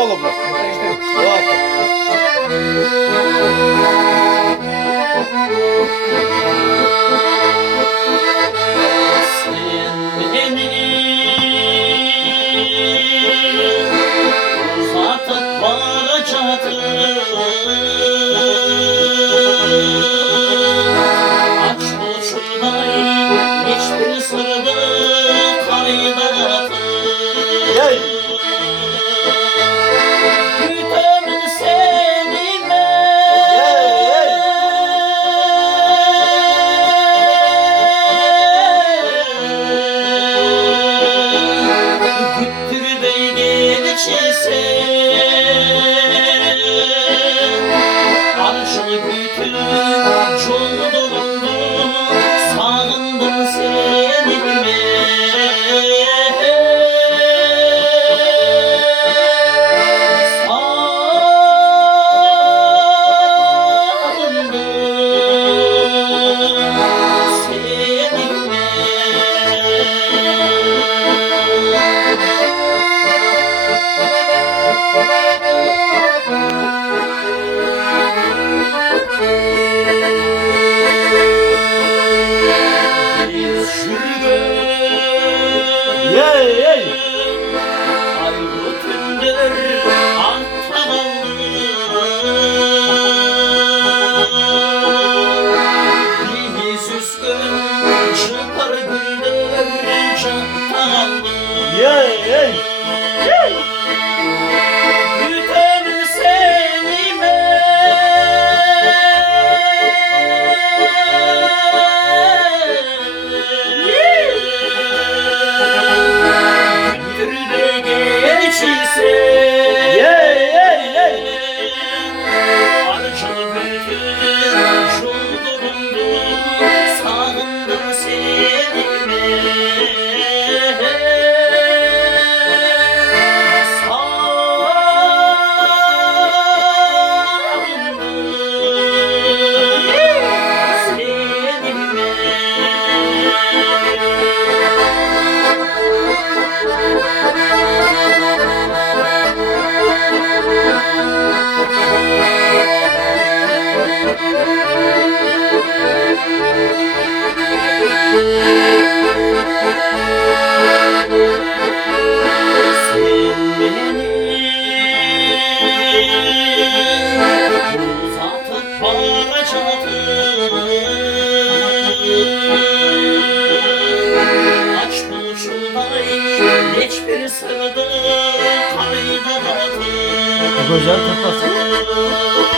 Kapalı biraz. Rahat ol. Sen beni uzatıp varacaktın, aç uçurday hiçbir sırrı kaynattın. Gütemin seni güttür bey geçirsen, arşını gütür çoğdurdu, sağındım seni Gütemin seni güttür bey geçirsen, arşını gütür çoğdurdu, sağındım seni uzatıp varacaktın, aç buluşuday hiçbir sırrı kaynattın. Güzel tatlı.